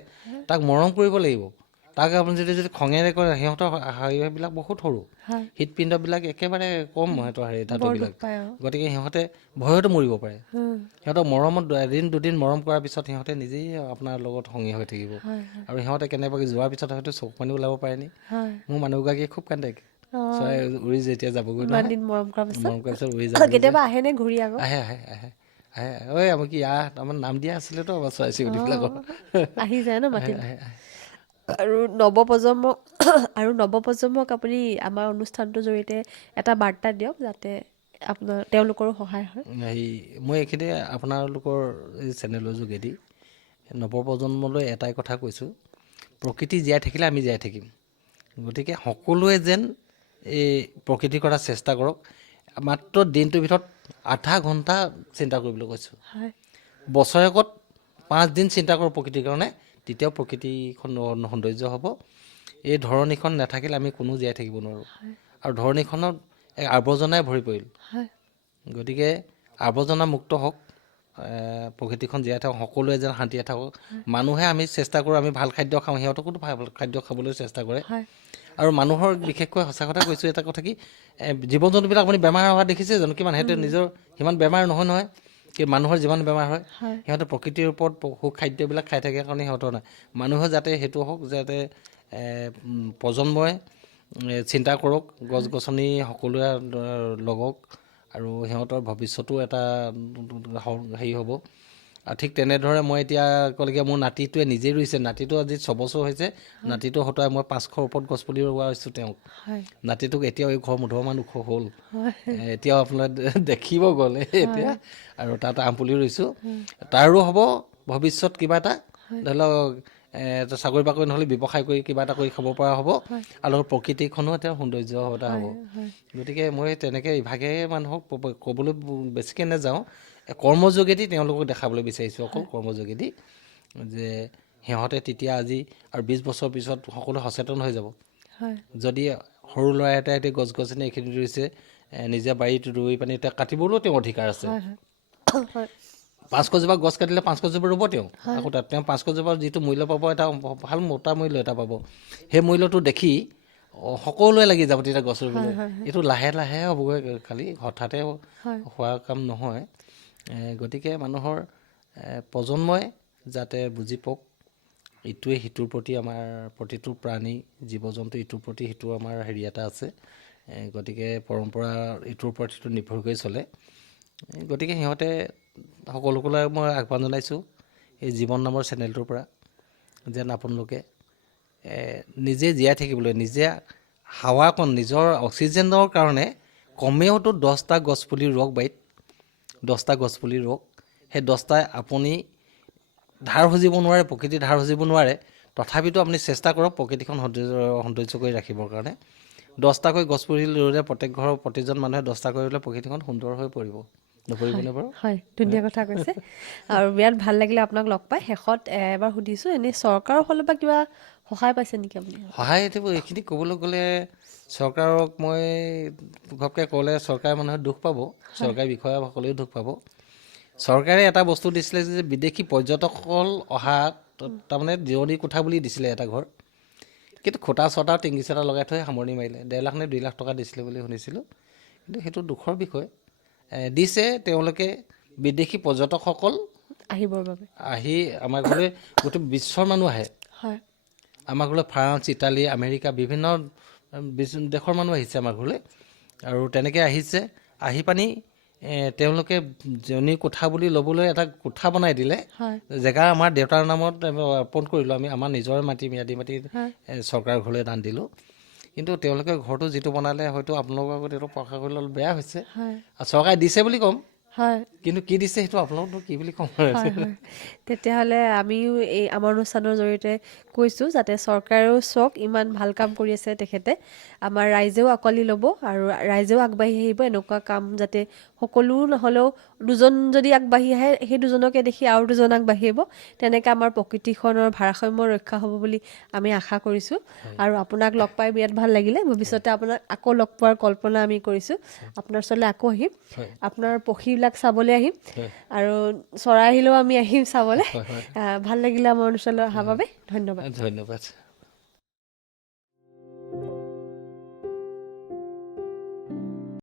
তাক মৰম কৰিব লাগিব। তাক আপুনি যদি খঙেৰে কৰে, সিহঁতৰ হেৰিবিলাক বহুত সৰু, হৃদপিণ্ডবিলাক একেবাৰে কম, সিহঁতৰ হেৰি ধাতুবিলাক, গতিকে সিহঁতে ভয়তো মৰিব পাৰে। সিহঁতৰ মৰমত এদিন দুদিন মৰম কৰাৰ পিছত সিহঁতে নিজেই আপোনাৰ লগত সংগী হৈ থাকিব, আৰু সিহঁতে কেনেবাকৈ যোৱাৰ পিছত হয়তো চকু পানী ওলাব পাৰে নি। মোৰ মানুহগৰাকীয়ে খুব কান্দে, চৰাই উৰি যেতিয়া যাবগৈ নহয়, মৰম কৰাৰ পিছত উৰি যাব, কেতিয়াবা আহে নে ঘূৰি? আকৌ আহে ঐ আমি কি আমাৰ নাম দিয়া আছিলেতো আমাৰ চৰাই চিৰিকটিবিলাকৰ, আহি যায় ন মাতিলে। আৰু নৱপ্ৰজন্মক আপুনি আমাৰ অনুষ্ঠানটোৰ জৰিয়তে এটা বাৰ্তা দিয়ক, যাতে আপোনাৰ তেওঁলোকৰো সহায় হয়। মই এইখিনি আপোনালোকৰ এই চেনেলৰ যোগেদি নৱপ্ৰজন্মলৈ এটাই কথা কৈছোঁ, প্ৰকৃতি জীয়াই থাকিলে আমি জীয়াই থাকিম। গতিকে সকলোৱে যেন এই প্ৰকৃতিৰ কথা চেষ্টা কৰক। মাত্ৰ দিনটোৰ ভিতৰত আধা ঘণ্টা চিন্তা কৰিবলৈ কৈছোঁ। বছৰেকত 5 দিন চিন্তা কৰোঁ প্ৰকৃতিৰ কাৰণে, তেতিয়াও প্ৰকৃতিখন সৌন্দৰ্য হ'ব। এই ধৰণীখন নাথাকিলে আমি কোনো জীয়াই থাকিব নোৱাৰোঁ, আৰু ধৰণীখনত এক আৱৰ্জনাই ভৰি পৰিল। গতিকে আৱৰ্জনা মুক্ত হওক, প্ৰকৃতিখন জীয়াই থাকক, সকলোৱে যেন শান্তিৰে থাকক। মানুহে আমি চেষ্টা কৰোঁ, আমি ভাল খাদ্য খাওঁ, সিহঁতকো ভাল খাদ্য খাবলৈ চেষ্টা কৰে। আৰু মানুহৰ বিশেষকৈ সঁচা কথা কৈছোঁ, এটা কথা কি, জীৱ জন্তুবিলাক আপুনি বেমাৰ হোৱা দেখিছে জানো? কিমান সিহঁতে নিজৰ সিমান বেমাৰ নহয়, কি মানুহৰ যিমান বেমাৰ হয়, সিহঁতে প্ৰকৃতিৰ ওপৰত সুখাদ্যবিলাক খাই থাকে কাৰণে সিহঁতৰ নাই। মানুহে যাতে সেইটো হওক, যাতে প্ৰজন্মই চিন্তা কৰক, গছ গছনি সকলোৱে লগাওক, আৰু সিহঁতৰ ভৱিষ্যতো এটা হেৰি হ'ব। আৰু ঠিক তেনেদৰে মই এতিয়া ক'লগীয়া, মোৰ নাতিটোৱে নিজেই ৰুইছে, নাতিটো আজি 6 বছৰ হৈছে, নাতিটো হতুৱাই মই 500ৰ ওপৰত গছপুলি ৰোৱা হৈছোঁ তেওঁক। নাতিটোক এতিয়াও এই ঘৰ মুধমান ওখ হ'ল, এতিয়াও আপোনাৰ দেখিব গ'লে এতিয়া, আৰু তাত আম পুলি ৰুইছোঁ। তাৰো হ'ব ভৱিষ্যত কিবা এটা, ধৰি লওক চাকৰি বাকৰি নহ'লে ব্যৱসায় কৰি কিবা এটা কৰি খাব পৰা হ'ব, আৰু প্ৰকৃতিখনো এটা সৌন্দৰ্য এটা হ'ব। গতিকে মই তেনেকৈ ইভাগে মানুহক ক'বলৈ বেছিকৈ নাযাওঁ, কৰ্মৰ যোগেদি তেওঁলোকক দেখাবলৈ বিচাৰিছোঁ, অকল কৰ্মৰ যোগেদি, যে সিহঁতে তেতিয়া আজি আৰু 20 বছৰ পিছত সকলো সচেতন হৈ যাব। যদি সৰু ল'ৰা এটাই এতিয়া গছ গছনি এইখিনি ৰুইছে, নিজে বাৰীত ৰুই পানি এতিয়া কাটিবলৈও তেওঁৰ অধিকাৰ আছে। 500জোপা গছ কাটিলে 500জোপা ৰুব তেওঁ আকৌ তাত তেওঁ 500জোপাৰ যিটো মূল্য পাব এটা ভাল মোটা মূল্য এটা পাব সেই মূল্যটো দেখি সকলোৱে লাগি যাব তেতিয়া গছ ৰুবলৈ এইটো লাহে লাহে হ'বগৈ খালি হঠাতে হোৱা কাম নহয় গতিকে মানুহৰ প্ৰজন্মই যাতে বুজি পাওক ইটোৱে সিটোৰ প্ৰতি আমাৰ প্ৰতিটো প্ৰাণী জীৱ জন্তু ইটোৰ প্ৰতি সিটো আমাৰ হেৰি এটা আছে গতিকে পৰম্পৰা ইটোৰ ওপৰত সিটো নিৰ্ভৰ কৰি চলে গতিকে সিহঁতে সকলোকলৈ মই আহ্বান জনাইছোঁ এই জীৱন নামৰ চেনেলটোৰ পৰা যেন আপোনালোকে নিজে জীয়াই থাকিবলৈ নিজে হাৱাকণ নিজৰ অক্সিজেনৰ কাৰণে কমেওতো 10টা গছপুলি ৰুওক বাৰীত 10টা গছপুলি ৰুওক সেই 10টাই আপুনি ধাৰ খুজিব নোৱাৰে প্ৰকৃতি ধাৰ খুজিব নোৱাৰে তথাপিতো আপুনি চেষ্টা কৰক প্ৰকৃতিখন সৌন্দৰ্য কৰি ৰাখিবৰ কাৰণে 10টাকৈ গছপুলি ৰুলে প্ৰত্যেক ঘৰৰ প্ৰতিজন মানুহে 10টাকৈ ৰুলে প্ৰকৃতিখন সুন্দৰ হৈ পৰিব নপৰিবনে বাৰু হয় ধুনীয়া কথা কৈছে আৰু বিৰাট ভাল লাগিলে আপোনাক লগ পাই শেষত এবাৰ সুধিছোঁ এনেই চৰকাৰৰ ফালৰ পৰা কিবা সহায় পাইছে নেকি আপুনি সহায় এতিয়া এইখিনি ক'বলৈ গ'লে চৰকাৰক মই ঘপকৈ ক'লে চৰকাৰে মানুহে দুখ পাব চৰকাৰী বিষয়াসকলেও দুখ পাব চৰকাৰে এটা বস্তু দিছিলে যে বিদেশী পৰ্যটকসকল অহা তাৰমানে জিৰণি কোঠা বুলি দিছিলে এটা ঘৰ কিন্তু খুটা চটা টিংগি চটা লগাই থৈ সামৰণি মাৰিলে 1.5 লাখ নে 2 লাখ টকা দিছিলে বুলি শুনিছিলোঁ কিন্তু সেইটো দুখৰ বিষয় দিছে তেওঁলোকে বিদেশী পৰ্যটকসকল আহিবৰ বাবে আহি আমাৰ ঘৰলৈ গোটেই বিশ্বৰ মানুহ আহে হয় আমাৰ ঘৰলৈ ফ্ৰান্স ইটালী আমেৰিকা বিভিন্ন দেশৰ মানুহ আহিছে আমাৰ ঘৰলৈ আৰু তেনেকৈ আহিছে আহি পানি তেওঁলোকে জনী কোঠা বুলি ল'বলৈ এটা কোঠা বনাই দিলে জেগা আমাৰ দেউতাৰ নামত অৰ্পণ কৰিলোঁ আমি আমাৰ নিজৰ মাটি ম্যাদী মাটি চৰকাৰৰ ঘৰলৈ দান দিলোঁ কিন্তু তেওঁলোকে ঘৰটো যিটো বনালে হয়তো আপোনালোকৰ আগত এইটো প্ৰকাশ কৰিলে অলপ বেয়া হৈছে আৰু চৰকাৰে দিছে বুলি ক'ম হয় কিন্তু কি দিছে সেইটো আপোনালোকতো কি বুলি ক'ম তেতিয়াহ'লে আমিও এই আমাৰ অনুষ্ঠানৰ জৰিয়তে কৈছোঁ যাতে চৰকাৰেও চাওক ইমান ভাল কাম কৰি আছে তেখেতে আমাৰ ৰাইজেও আঁকোৱালি ল'ব আৰু ৰাইজেও আগবাঢ়ি আহিব এনেকুৱা কাম যাতে সকলো নহ'লেও দুজন যদি আগবাঢ়ি আহে সেই দুজনকে দেখি আৰু দুজন আগবাঢ়ি আহিব তেনেকৈ আমাৰ প্ৰকৃতিখনৰ ভাৰসাম্য ৰক্ষা হ'ব বুলি আমি আশা কৰিছোঁ আৰু আপোনাক লগ পাই বিৰাট ভাল লাগিলে ভৱিষ্যতে আপোনাক আকৌ লগ পোৱাৰ কল্পনা আমি কৰিছোঁ আপোনাৰ ওচৰলৈ আকৌ আহিম আপোনাৰ পক্ষীবিলাক চাবলৈ আহিম আৰু চৰাই আহিলেও আমি আহিম চাবলৈ ভাল লাগিলে আমাৰ অনুষ্ঠানলৈ অহাৰ বাবে ধন্যবাদ